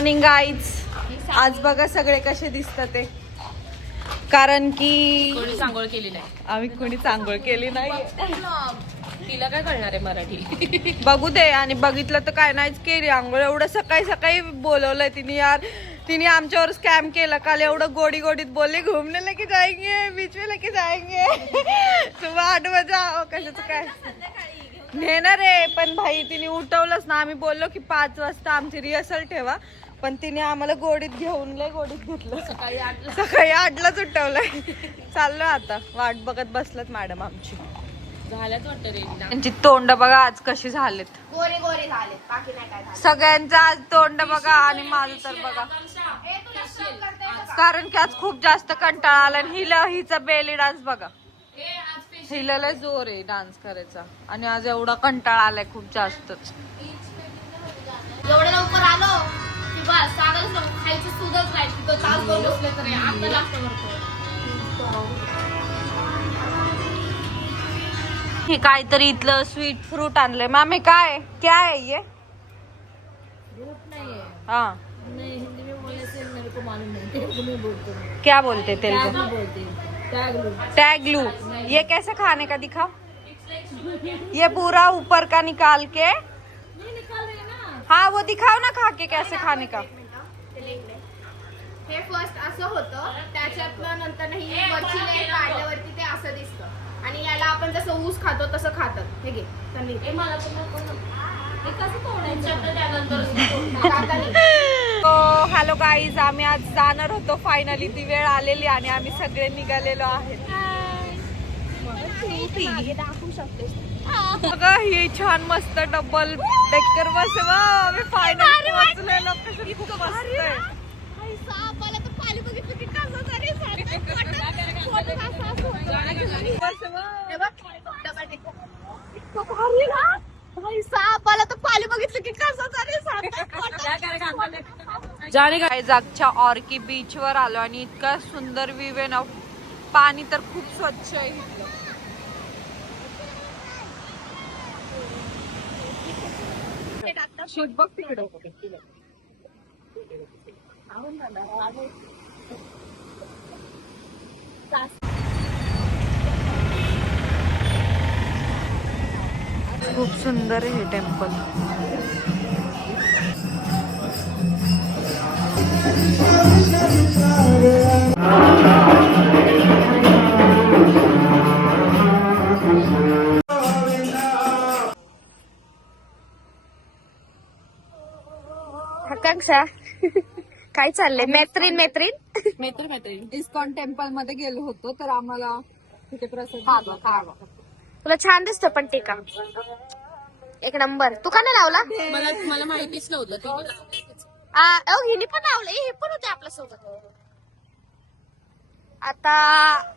Morning guys. आज बघा सगळे कसे दिसतात ते, कारण की कोणी सांगोळ केली नाही. आम्ही कोणी चांगळ केली नाही. तिला काय कळणार आहे मराठी. बघू दे. आणि बघितलं तर काय नाहीच केली आंघोळ. एवढं सकाळी सकाळी बोलवलंय तिने यार. तिने आमच्यावर स्कॅम केला काल. एवढं गोडी गोडीत बोलले घुमने लेके जाएंगे, बीच में लेके जाएंगे. सुबह 8 बजे आओ. कशाचं काय नेणार आहे. पण भाई तिने उठवलंच ना. आम्ही बोललो की 5 वाजता आमची रिहर्सल ठेवा, पण तिने आम्हाला गोडीत घेऊन लय गोडीत घेतलं. सकाळी 8लाच उठवलंय. चाललोय आता. वाट बघत बसलत मॅडम आमची. झाल्याच वाटतं रे. त्यांची तोंड बघा आज कशी झालेत. गोरे गोरे झाले, बाकी नाही काय झालं. सगळ्यांचं आज तोंड बघा. आणि माझं तर बघा, कारण की आज खूप जास्त कंटाळा आला. आणि हिचा बेली डान्स बघा. हिला लय जोर आहे डान्स करायचा. आणि आज एवढा कंटाळा आलाय खूप जास्त. एवढं लवकर आलो की बस साधंच खायचं सुधच नाही. तिथं तास दोन बसले तरी आता लागतं वरतं. हे काहीतरी इथलं स्वीट फ्रूट आणलंय. मामे काय क्या है ये? हाँ क्या बोलते तेरे को? टैगलू. ये कैसे खाने का दिखाओ. ये पूरा ऊपर का निकाल के. हाँ वो दिखाओ ना खा के कैसे खाने का. हे फर्स्ट असं होतं, त्याच्यातनं नंतर ही वरची लेयर काढल्यावरती ते असं दिसतं. आणि याला आपण जसं ऊस खातो तसं खातात. हे घे त्यांनी. Hello guys. आम्ही आज जाणार होतो. फायनली ती वेळ आलेली आणि आम्ही सगळे निघालेलो आहेत. बघा ही छान मस्त डबल डेकर बस. आम्ही फायनली पोहोचलेलो. खूप मस्त आहे. जागच्या ऑर्की बीच वर आलो आणि इतका सुंदर व्ह्यू आहे ना. पाणी तर खूप स्वच्छ आहे इथलं. खूप सुंदर आहे हे टेम्पल. आकांक्षा काय चाललंय. मैत्रीण इस्कॉन टेम्पल मध्ये गेलो होतो तर आम्हाला तिथे प्रसाद. तुला छान दिसतं पण टीका एक नंबर. तू का नाही लावला. मला माहितीच नव्हतं. हिने पण लावलंय. हे पण होते आपल्या सोबत. आता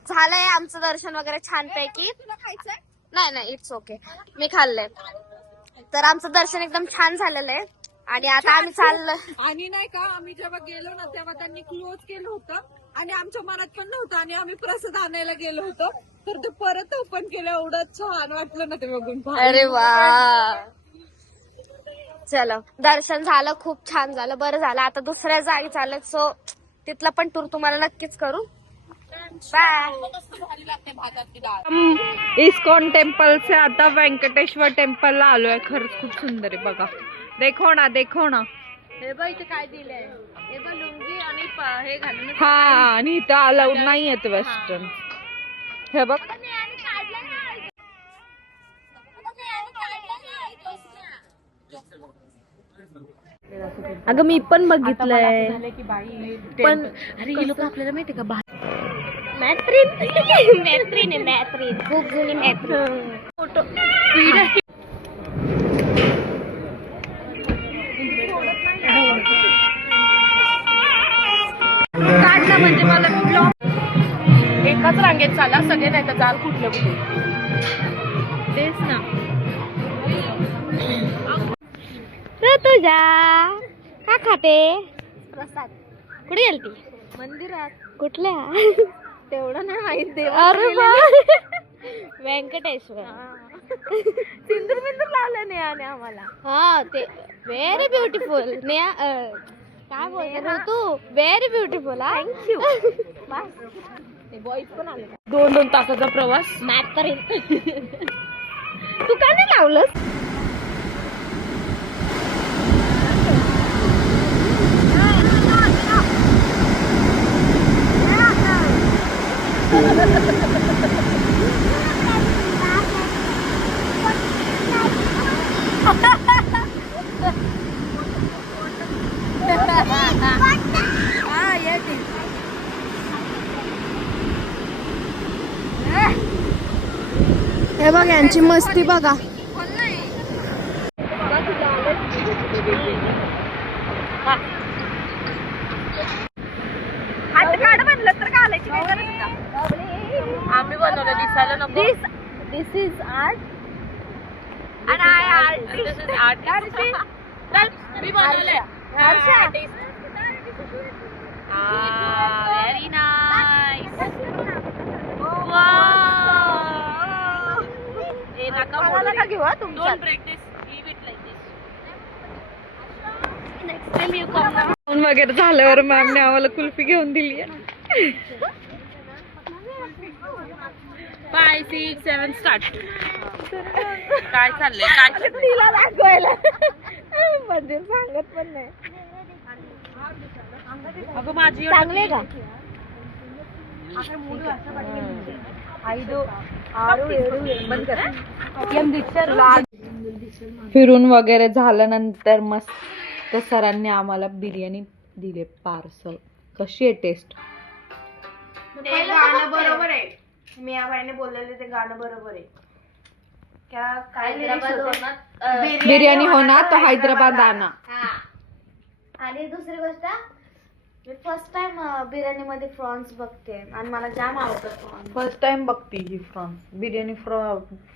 झालंय आमचं दर्शन वगैरे छानपैकी. तुला खायचंय. नाही इट्स ओके. मी खाल्लंय. तर आमचं दर्शन एकदम छान झालेलं आहे. आणि आता आम्ही चाललो. आणि नाही का आम्ही जेव्हा गेलो ना तेव्हा त्यांनी क्लोज केलं होतं आणि आमच्या मनात पण नव्हतं. आणि आम्ही प्रसाद आणायला गेलो होतो तर ते परत ओपन केलं. एवढं छान वाटलं ना ते बघून. अरे वा. चलो दर्शन झालं. खूप छान झालं. बरं झालं. आता दुसऱ्या जागी चालत. सो तिथला पण टूर तुम्हाला नक्कीच करू. बाय. इस्कॉन टेम्पल से आता व्यंकटेश्वर टेम्पल ला आलोय. खरंच खूप सुंदर आहे बघा. देखो ना. हे बघ इथे काय दिलंय. हे बघ लुंगी आणि हे घालून. हा आणि इथं अलाउड नाही येत वेस्टर्न. हे बघ. अगं मी पण बघितलंय. पण अरे हे लोक आपल्याला माहितीये का. मैत्रीण खूप जुनी मैत्रीण. फोटो काढला म्हणजे मला ब्लॉग. एकाच रांगेत चाला सगळे, नाही तर जाल कुठलं कुठे. तेच ना. तुझ्या का खाते प्रसाद. कुठे गेलती. मंदिरात. कुठल्या. तेवढं नाही माहित. अरे व्यंकटेश्वर. सिंदूर बिंदूर लावलं नेहाने आम्हाला. हा ते व्हेरी ब्युटिफुल. नेहा काय बोलतो तू व्हेरी ब्युटिफुल थँक्यू 2 तासाचा प्रवास. मॅप करेन तू का नाही लावलंस हे बघ यांची मस्ती बघा हात काढ म्हणलं तर घालायची काय गरज का? आम्ही बनवलं दिसायला नको. दिस इज आर्ट आणि I art. This is artist. चल, मी बनवलंय. Very nice. हे नका मला नका घेऊ हा तुमच्या. Don't break this. Leave it like this. Next time you come now. जेवण वगैरे झाल्यावर मॅमने आम्हाला कुल्फी घेऊन दिली आहे. 5, 6, 7 स्टार्ट. काय चाललंय? तिला दाखवायला म्हणजे सांगत पण नाही. अगं माझी चांगले का फिरून वगैरे झाल्यानंतर मस्त सरांनी आम्हाला बिर्याणी दिले पार्सल. कशी आहे टेस्ट? ते गाणं बरोबर आहे. मी या बाईने बोललेले ते गाणं बरोबर आहे. काय lyrics होते? बिर्याणी होणार तो हैदराबाद आना. आणि दुसरी गोष्ट मी फर्स्ट टाइम बिर्याणी मध्ये प्रॉन्स बघते आणि मला जाम आवडतात प्रॉन्स. फर्स्ट टाइम बघती ही फ्रॉन्स बिर्याणी.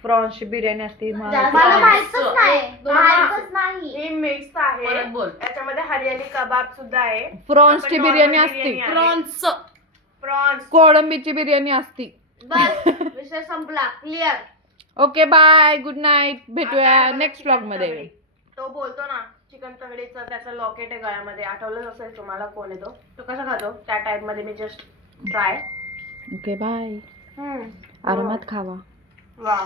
फ्रॉन्सची बिर्याणी असते. मला माहितच नाही हे मिक्स आहे. परत बोल. त्याच्यामध्ये हरियाली कबाब सुद्धा आहे. फ्रॉन्सची आपण बिर्याणी normal असते. बिर्याणी आहे. प्रॉन्स. प्रॉन्स. कोळंबीची बिर्याणी असती. बस विषय संपला clear. Okay bye good night. भेटूया नेक्स्ट ब्लॉग मध्ये. तो बोलतो ना चिकन तगडीचं त्याचं लॉकेट आहे गळ्यामध्ये. आठवलंच असेल तुम्हाला कोण आहे तो. तो कसा खातो त्या टाइप मध्ये मी जस्ट ट्राय. Okay bye. आरामात खावा. वा